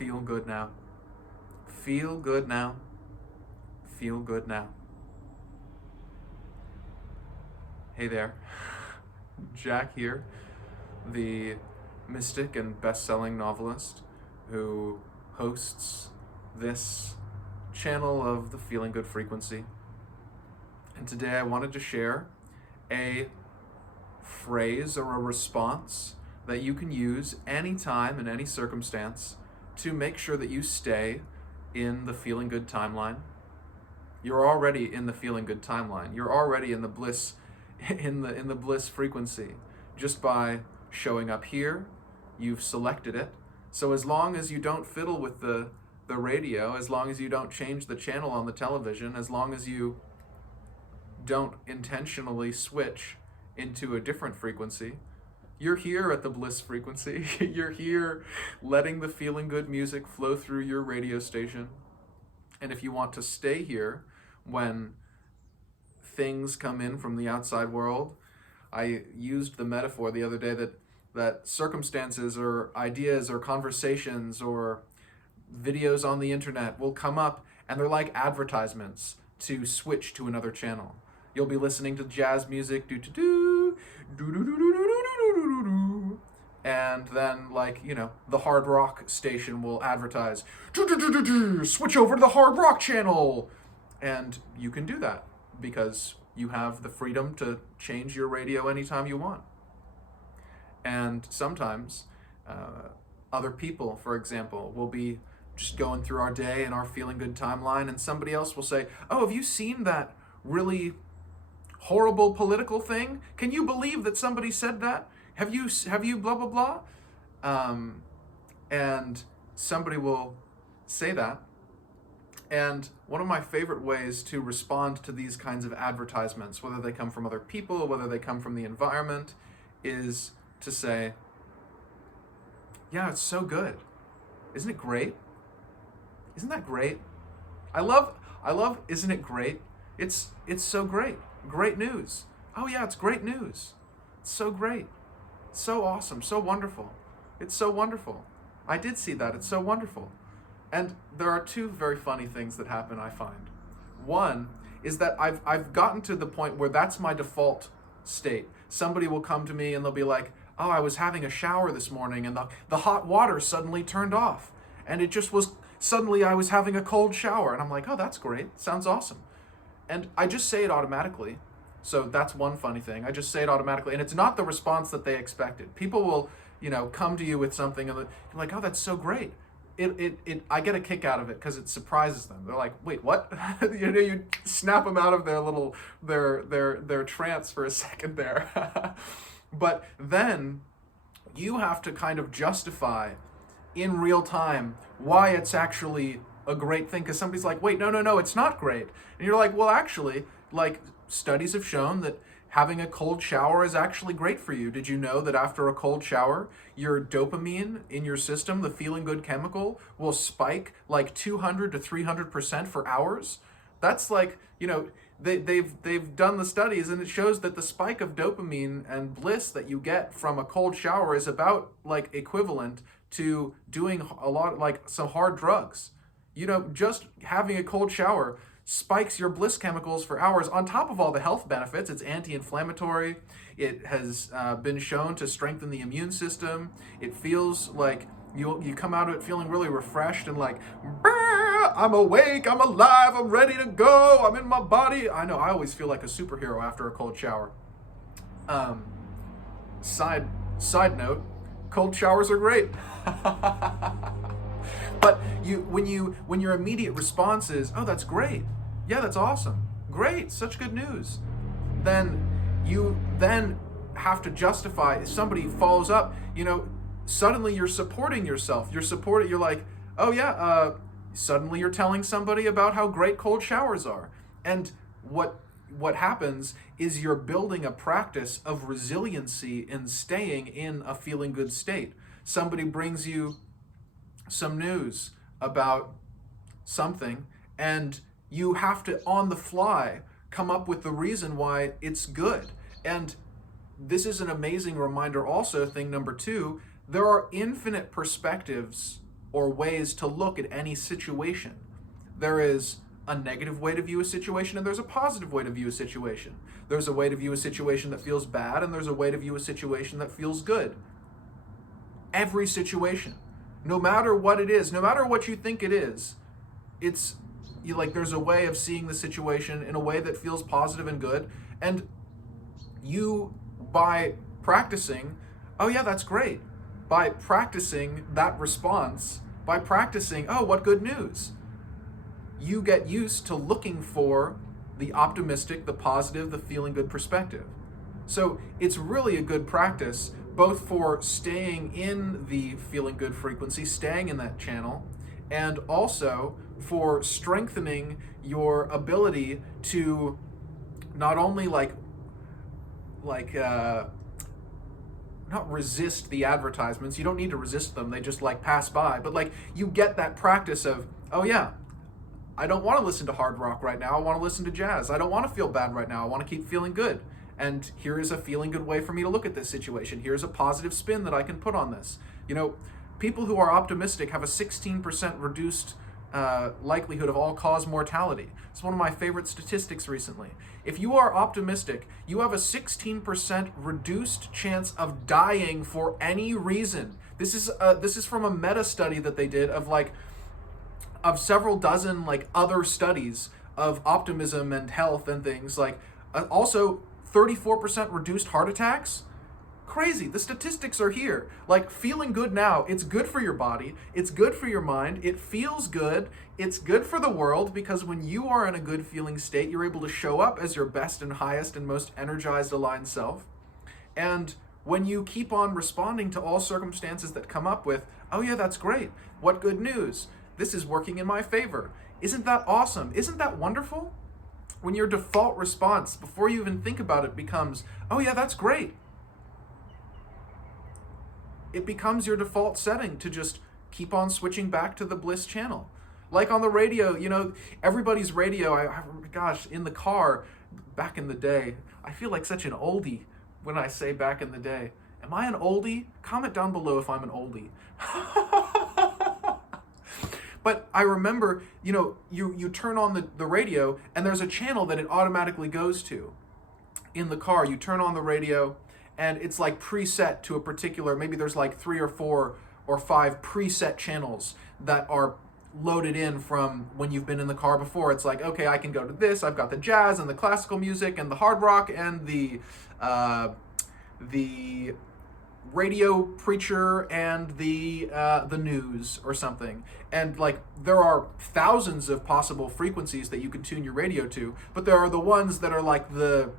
Feel good now. Feel good now. Feel good now. Hey there. Jack here, the mystic and best-selling novelist who hosts this channel of the Feeling Good frequency. And today I wanted to share a phrase or a response that you can use anytime in any circumstance to make sure that you stay in the Feeling Good timeline. You're already in the Feeling Good timeline. You're already in the bliss in the bliss frequency. Just by showing up here, you've selected it. So as long as you don't fiddle with the radio, as long as you don't change the channel on the television, as long as you don't intentionally switch into a different frequency, you're here at the bliss frequency. You're here letting the Feeling Good music flow through your radio station. And if you want to stay here when things come in from the outside world, I used the metaphor the other day that circumstances or ideas or conversations or videos on the internet will come up and they're like advertisements to switch to another channel. You'll be listening to jazz music, and then, the hard rock station will advertise, switch over to the hard rock channel. And you can do that because you have the freedom to change your radio anytime you want. And sometimes other people, for example, will be just going through our day and our Feeling Good timeline, and somebody else will say, oh, have you seen that really horrible political thing? Can you believe that somebody said that? Have you blah, blah, blah? And somebody will say that. And one of my favorite ways to respond to these kinds of advertisements, whether they come from other people, whether they come from the environment, is to say, yeah, it's so good. Isn't it great? Isn't that great? I love, isn't it great? It's so great. Great news. Oh yeah, it's great news. It's so great. So awesome. So wonderful. It's so wonderful. I did see that. It's so wonderful. And there are two very funny things that happen, I find. One is that I've gotten to the point where that's my default state. Somebody will come to me and they'll be like, oh, I was having a shower this morning and the hot water suddenly turned off. And it just was, suddenly I was having a cold shower. And I'm like, oh, that's great. Sounds awesome. And I just say it automatically. So that's one funny thing. I just say it automatically. And it's not the response that they expected. People will, come to you with something and you're like, oh, that's so great. I get a kick out of it because it surprises them. They're like, wait, what? You snap them out of their trance for a second there. But then you have to kind of justify in real time why it's actually a great thing, because somebody's like, wait, no, it's not great. And you're like, well, actually, studies have shown that having a cold shower is actually great for you. Did you know that after a cold shower, your dopamine in your system, the feeling good chemical, will spike 200 to 300% for hours? That's they've done the studies, and it shows that the spike of dopamine and bliss that you get from a cold shower is about equivalent to doing a lot some hard drugs. Just having a cold shower spikes your bliss chemicals for hours on top of all the health benefits. It's anti-inflammatory. It has been shown to strengthen the immune system. It feels like you come out of it feeling really refreshed and I'm awake, I'm alive, I'm ready to go, I'm in my body. I know, I always feel like a superhero after a cold shower. Side note, cold showers are great. But when your immediate response is, oh, that's great, yeah, that's awesome, great, such good news, then you have to justify. If somebody follows up, suddenly you're supporting yourself. You're like, oh yeah, suddenly you're telling somebody about how great cold showers are. And what happens is you're building a practice of resiliency in staying in a feeling good state. Somebody brings you some news about something, and you have to, on the fly, come up with the reason why it's good. And this is an amazing reminder also, thing number two, there are infinite perspectives or ways to look at any situation. There is a negative way to view a situation, and there's a positive way to view a situation. There's a way to view a situation that feels bad, and there's a way to view a situation that feels good. Every situation, no matter what it is, no matter what you think it is, there's a way of seeing the situation in a way that feels positive and good. And you, by practicing, oh yeah, that's great. By practicing that response, by practicing, oh, what good news, you get used to looking for the optimistic, the positive, the feeling good perspective. So it's really a good practice, both for staying in the feeling good frequency, staying in that channel, and also for strengthening your ability to not only not resist the advertisements. You don't need to resist them. They just pass by. But you get that practice of, oh yeah, I don't want to listen to hard rock right now. I want to listen to jazz. I don't want to feel bad right now. I want to keep feeling good. And here is a feeling good way for me to look at this situation. Here's a positive spin that I can put on this. People who are optimistic have a 16% reduced likelihood of all-cause mortality. It's one of my favorite statistics recently. If you are optimistic, you have a 16% reduced chance of dying for any reason. This is from a meta study that they did of several dozen other studies of optimism and health and things. Also 34% reduced heart attacks. Crazy. The statistics are here. Feeling good now, it's good for your body, it's good for your mind, it feels good, it's good for the world, because when you are in a good feeling state, you're able to show up as your best and highest and most energized, aligned self. And when you keep on responding to all circumstances that come up with, oh yeah, that's great, what good news, this is working in my favor, isn't that awesome, isn't that wonderful? When your default response, before you even think about it, becomes, oh yeah, that's great, it becomes your default setting to just keep on switching back to the bliss channel. Like on the radio, everybody's radio, gosh, in the car, back in the day, I feel like such an oldie when I say back in the day. Am I an oldie? Comment down below if I'm an oldie. But I remember, you turn on the radio and there's a channel that it automatically goes to. In the car, you turn on the radio and it's preset to a particular, maybe there's 3 or 4 or 5 preset channels that are loaded in from when you've been in the car before. It's okay, I can go to this, I've got the jazz and the classical music and the hard rock and the radio preacher and the news or something. And there are thousands of possible frequencies that you can tune your radio to, but there are the ones that are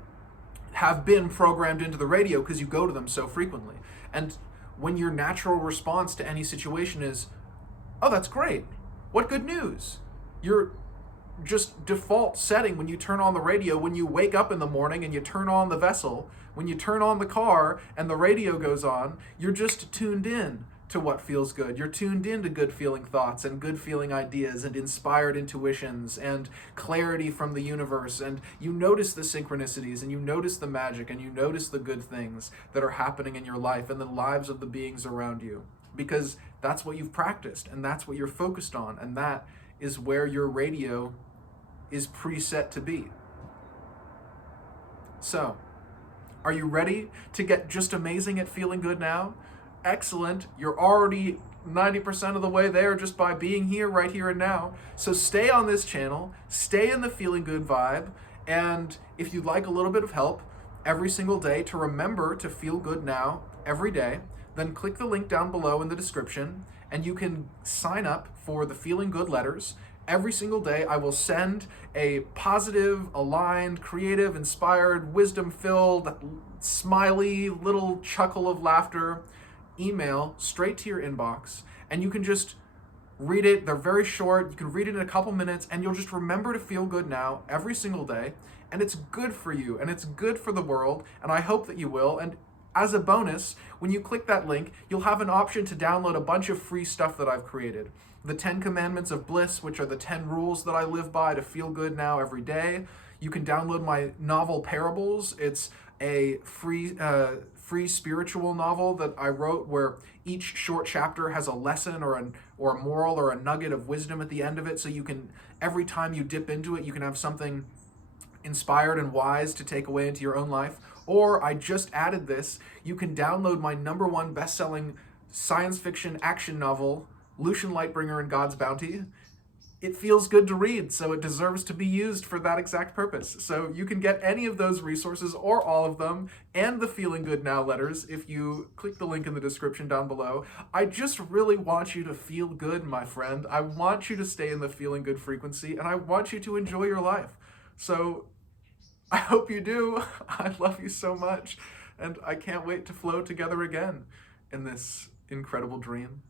have been programmed into the radio because you go to them so frequently. And when your natural response to any situation is, oh, that's great, what good news, your just default setting when you turn on the radio, when you wake up in the morning and you turn on the vessel, when you turn on the car and the radio goes on, you're just tuned in to what feels good. You're tuned into good feeling thoughts and good feeling ideas and inspired intuitions and clarity from the universe. And you notice the synchronicities and you notice the magic and you notice the good things that are happening in your life and the lives of the beings around you. Because that's what you've practiced and that's what you're focused on. And that is where your radio is preset to be. So, are you ready to get just amazing at feeling good now? Excellent. You're already 90% of the way there just by being here, right here and now. So stay on this channel, stay in the feeling good vibe, and if you'd like a little bit of help every single day to remember to feel good now every day, then click the link down below in the description and you can sign up for the Feeling Good letters. Every single day, I will send a positive, aligned, creative, inspired, wisdom-filled, smiley, little chuckle of laughter email straight to your inbox, and you can just read it. They're very short. You can read it in a couple minutes, and you'll just remember to feel good now every single day, and it's good for you, and it's good for the world, and I hope that you will. And as a bonus, when you click that link, you'll have an option to download a bunch of free stuff that I've created. The 10 Commandments of Bliss, which are the 10 rules that I live by to feel good now every day. You can download my novel Parables. It's a free spiritual novel that I wrote, where each short chapter has a lesson or a moral or a nugget of wisdom at the end of it, so you can, every time you dip into it, you can have something inspired and wise to take away into your own life. Or I just added this, you can download my #1 best-selling science fiction action novel, Lucian Lightbringer and God's Bounty. It feels good to read, so it deserves to be used for that exact purpose. So you can get any of those resources, or all of them, and the Feeling Good Now letters if you click the link in the description down below. I just really want you to feel good, my friend. I want you to stay in the feeling good frequency, and I want you to enjoy your life. So I hope you do. I love you so much, and I can't wait to flow together again in this incredible dream.